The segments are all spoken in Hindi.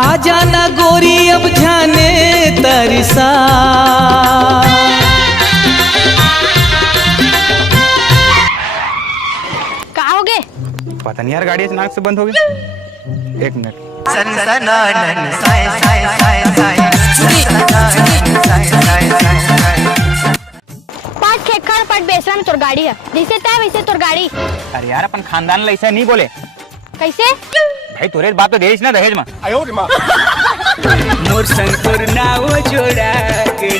आ जाना गोरी अब जाने तरसा। कहाँ हो गए? पता नहीं यार, गाड़ी अचानक से बंद हो गई। एक मिनट। पाँच खेखर पाँच बेसरा तोर गाड़ी है, जैसे तय वैसे तोर गाड़ी। अरे यार अपन खानदान ला ऐसा नहीं बोले। कैसे? भाई तोरे बाप तो दहेज ना दहेज में। मोर संग तोर नाव जोड़ा के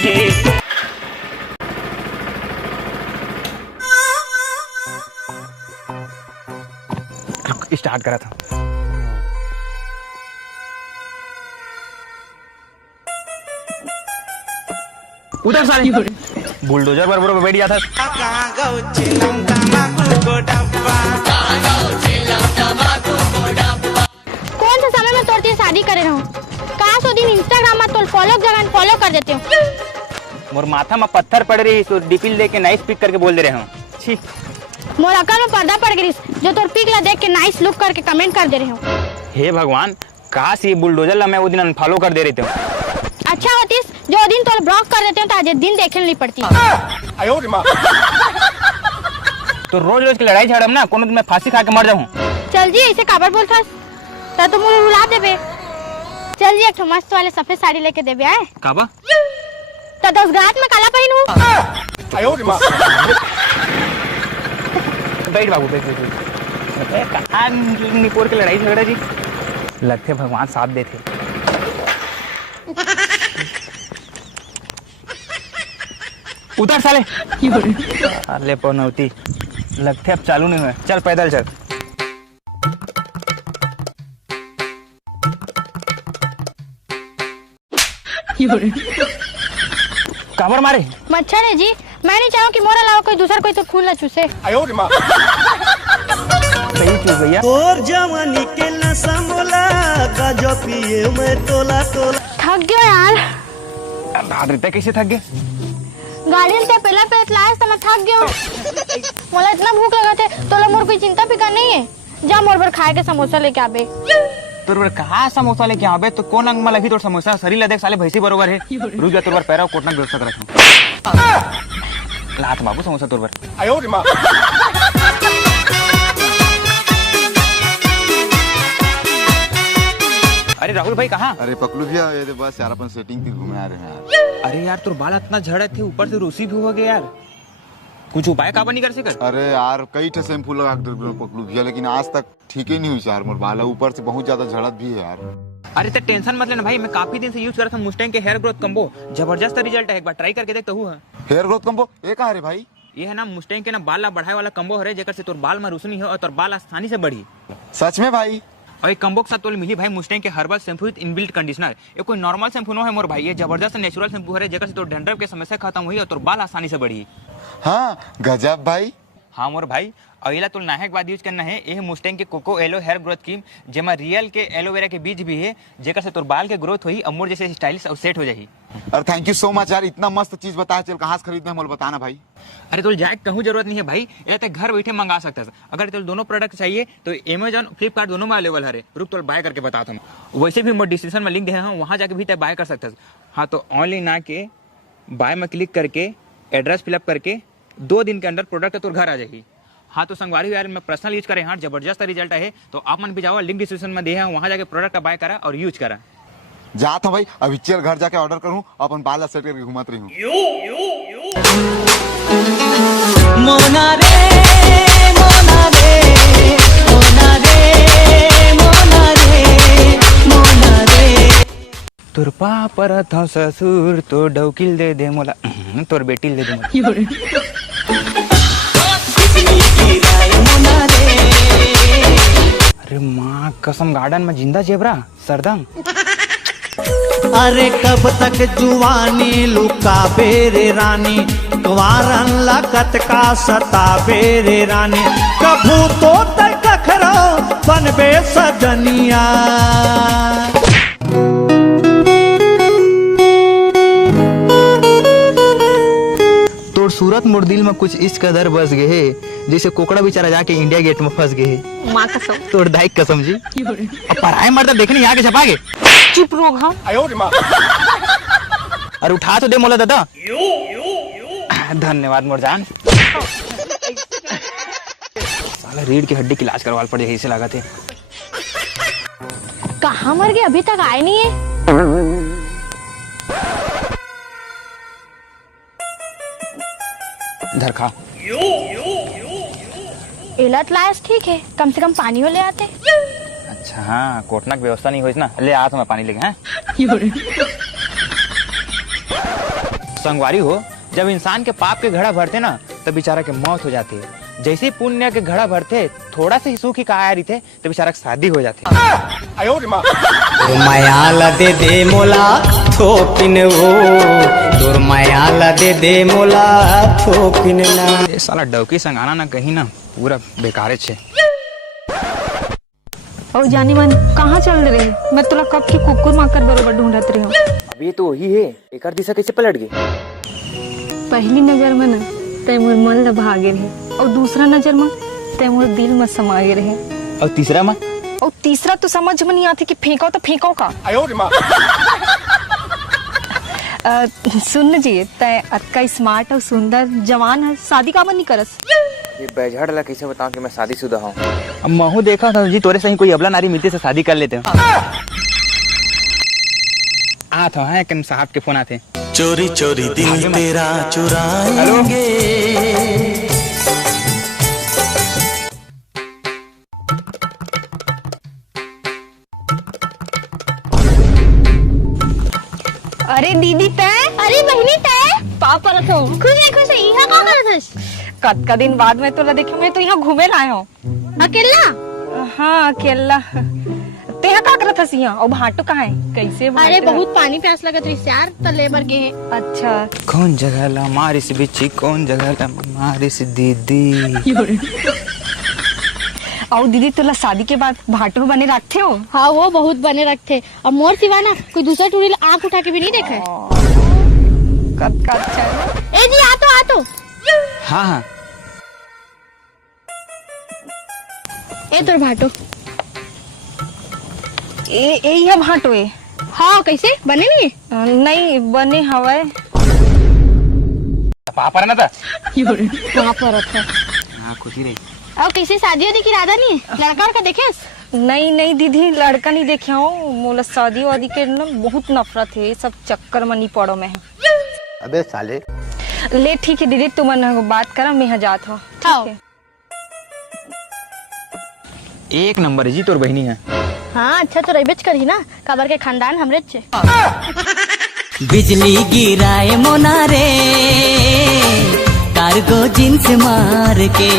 स्टार्ट करा था। उधर सारे बुलडोजर पर बरोबर बैठ गया था। कौन सा समय में तोरती शादी करे रहूं? कहाँ सो दिन इंस्टाग्राम में तोर फॉलो कर देते हो। मोर माथा में पत्थर पड़ रही तो डिपिल दे के नाइस पिक करके बोल दे रहे हो। छी मोर अकल में पर्दा पड़ गई जो तोर पिक ला देख के नाइस लुक करके कमेंट कर दे रहे हो। हे भगवान, काश ये बुलडोजर ला मैं वो दिन अनफॉलो कर दे रही थी। अच्छा होतीस जो दिन तोर ब्लॉक कर देते हो तो आज दिन देखने नहीं पड़ती। तो रोज रोज की लड़ाई झड़म ना, कोनो दिन मैं फांसी खा के मर जाऊं। चल जी ऐसे काबर बोलता ता तो मुझे रुला देबे। चल जी एक ठो मस्त वाले सफेद साड़ी लेके देबे आए। काबा ता 10 रात में काला पहनू। बैठ बाबू बैठ। कहाँ निपोर के लड़ाई झगड़ा जी, लगते भगवान साथ देते। उतर साले। अरे पनौती, लगते अब चालू नहीं हुए। चल पैदल चल। काबर मारे? मच्छर है जी, मैं नहीं चाहूँ कि मोरा अलावा कोई दूसरा कोई तो खून ना चूसे। सही चूस भैया। और जवानी के नशा मोला गाजो पिए मैं तोला तोला। थक गयो यार। भाग रहता कैसे थक गए? गाड़ी से पहला पे लाए तो मैं थक गयो। मोला इतना भूख लगा थे तो मोर कोई चिंता फिकर नहीं है। जा मोर पर खाए के समोसा लेके आबे। तोर कहा समोसा लेके आबे तो कौन अंग में लगी तोर समोसा? शरीर ला देख साले भैंसी बरोबर है। रुक जा, तोर पैरा कोटना व्यवस्था करत हूं। लात बाबू समोसा तोर पर। अरे राहुल भाई कहाँ? अरे पकलू भैया, ये बस यार अपन सेटिंग पे घूमने आ रहे हैं यार। अरे यार तोर बाल इतना झड़े थे, ऊपर से रूसी भी हो गए यार। कुछ उपाय काबर नहीं कर सके? अरे यार कई ठे शैम्पू लगा के पकलू भैया, लेकिन आज तक ठीक ही नहीं हुई यार। मोर बाल ऊपर से बहुत ज्यादा झड़त भी है यार। अरे तो टेंशन मत लेना भाई, मैं काफी दिन से यूज कर रहा था मुस्टैंग के हेयर ग्रोथ कम्बो। जबरदस्त रिजल्ट है, एक बार ट्राई करके देख तो हुआ। हेयर ग्रोथ कम्बो ये कहाँ रे भाई? ये है ना मुस्टैंग के ना बाल ला बढ़ाए वाला कम्बो है, जेकर से तोर बाल में रोशनी हो और तोर बाल आसानी से बढ़ी। सच में भाई? और एक कम्बो के साथ तो मिली भाई मुस्टैंग के herbal shampoo with inbuilt conditioner. ये कोई नॉर्मल शैम्पू न है मोर भाई, ये जबरदस्त नेचुरल शैम्पू है, जेकर से तोर डैंड्रफ के समस्या खत्म हुई और तोर बाल आसानी से बढ़ी। हाँ गजब भाई। हाँ मोर भाई, अगला तो नाहे के बाद यूज करना है ये मुस्टैंग के coco aloe hair growth cream, जेमा रियल के एलोवेरा के बीज भी है, जेकर से तोर बाल के ग्रोथ हुई और मोर जैसे स्टाइलिश और सेट हो जाही। अरे थैंक यू सो मच यार, इतना मस्त चीज बताया। चल कहाँ से खरीदना है मोल बताना भाई। अरे तो जाए कहूँ जरूरत नहीं है भाई, ये तो घर बैठे मंगा सकता है। अगर तो दोनों प्रोडक्ट चाहिए तो अमेजॉन फ्लिपकार्ट दोनों में अवेलेबल है। रुक तो बाय करके बताता हूँ। वैसे भी मैं डिस्क्रिप्शन में लिंक दिया हूँ, वहाँ जाके भी तो बाय कर सकता है। हाँ तो ऑनलाइन आके बाय में क्लिक करके एड्रेस फिलअप करके 2 दिन के अंदर प्रोडक्ट तो घर आ जाएगी। हाँ तो संगवारी यार मैं पर्सनल यूज करे, हाँ जबरदस्त रिजल्ट है। तो आप मन भी जाओ, लिंक डिस्क्रिप्शन में दिया है, वहाँ जाके प्रोडक्ट बाय करा और यूज करा। जाता हूँ भाई, अभी चल घर जाके ऑर्डर करूँ, अपन बाल सेट करके घुमाते रही हूँ। मोना रे मोना रे मोना रे मोना रे मोना रे। तोर पापर था ससुर तो डौकिल दे दे मोला, तोर बेटिल दे दे मोला। अरे माँ कसम, गार्डन में जिंदा जेबरा सरदम। अरे कब तक जुवानी लुका बेरे रानी, कुंवारन लगत का सता बेरे रानी। कभू तो तक खरो बनबे सजनिया। तोर सूरत मोर दिल में कुछ इस कदर बस गए है जैसे कोकड़ा बेचारा जाके इंडिया गेट में फंस गए है। माँ कसम। तोड़ दाई कसम जी। अब पराए मर्द देखने यहाँ के छपागे। चुप रहो हाँ। अरे उठा तो दे मोला दादा। धन्यवाद मोर जान। साला रीढ़ की हड्डी की इलाज करवाल पड़े इसे लगा थे। कहाँ मर गए, अभी तक आए नहीं है। धर खा। इलाज लायस ठीक है, कम से कम पानी हो ले आते। अच्छा हाँ, कोटना की व्यवस्था नहीं हुई ना, ले आ तो मैं पानी लेके। हैं संगवारी हो, जब इंसान के पाप के घड़ा भरते ना तब बेचारा के मौत हो जाती है। जैसे ही पुण्य के घड़ा भरते थोड़ा से ही सुख ही कहा रही थे तो बेचारा की शादी हो जाती है। मायाला दे दे मोला थोपिन वो, तोर मायाला दे दे मोला थोपिन ना। ये साला डौकी संगाना ना कहीं ना पूरा बेकारे छे। और जानी मन कहाँ चल रहे? मैं तुला कब के कुकुर माकर बरोबर ढूंढत रही हूँ। अब ये तो वही है, एक दिशा कैसे पलट गई? पहली नजर में न तैमूर मन ल भागे रहे, और दूसरा नजर में तैमूर दिल में समाये रहे, और तीसरा माँ? और तीसरा तो समझ में नहीं आती कि फेंको तो फेंको का। सुन जी, तय अतका स्मार्ट और सुंदर जवान है, शादी का मन नहीं करस? ये बेझड़ ला कैसे बताऊं कि मैं शादीशुदा हूँ? अब महू देखा था जी, तोरे से ही कोई अबला नारी मिलती से शादी कर लेते हैं। आ था है कि साहब के फोन आते। चोरी चोरी दिल तेरा चुराएंगे। अरे दीदी तय, अरे बहनी तय पापा रखो खुश है यहाँ का करत हस? कद का दिन बाद में तो देखी, मैं तो यहाँ घूमे लाए हूँ अकेला? हाँ अकेला। तेहा का करत हस यहाँ? और भाटो कहाँ है? कैसे अरे भाट रहा? बहुत पानी प्यास लगत रही यार, तो लेबर के है। अच्छा कौन जगह ला मारिस बिच्छी, कौन जगह ला मारिस दीदी। और दीदी तुला शादी के बाद भाटो बने रखते हो? हाँ वो बहुत बने रखते, और मोर सिवा ना कोई दूसरा टूरी आँख उठा के भी नहीं देखे। कद का अच्छा है। ए जी आ तो हाँ हाँ ए तोर भाटो। ए यह भाटो है? हाँ कैसे बने नहीं? नहीं बने हवाए। पापा ना था वहाँ पर रखा। हाँ खुशी रही। और कैसे शादी वादी की इरादा नहीं है? लड़का का देखे? नहीं नहीं दीदी, लड़का नहीं देखे हूँ। मोला शादी वादी के ना बहुत नफरत है, सब चक्कर में नहीं पड़ो मैं। अबे साले। ले ठीक है दीदी, तुम बात करा, मैं जात हूँ। हाँ। एक नंबर है जी तोर बहनी है। हाँ अच्छा तो रही करी ना, काबर के खानदान हमरे छे। बिजली गिराए मोनारे कार्गो जींस मार के।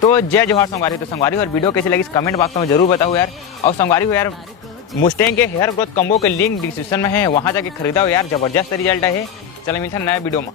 तो जय जोहार संगवारी। तो संगवारी और वीडियो कैसी लगी कमेंट बॉक्स में जरूर बताओ यार। और संगवारी हो यार, मुस्टैंग के हेयर ग्रोथ कम्बो के लिंक डिस्क्रिप्शन में है, वहां जाके खरीदाओ यार, जबरदस्त रिजल्ट है। चलो मिलते हैं नए वीडियो में।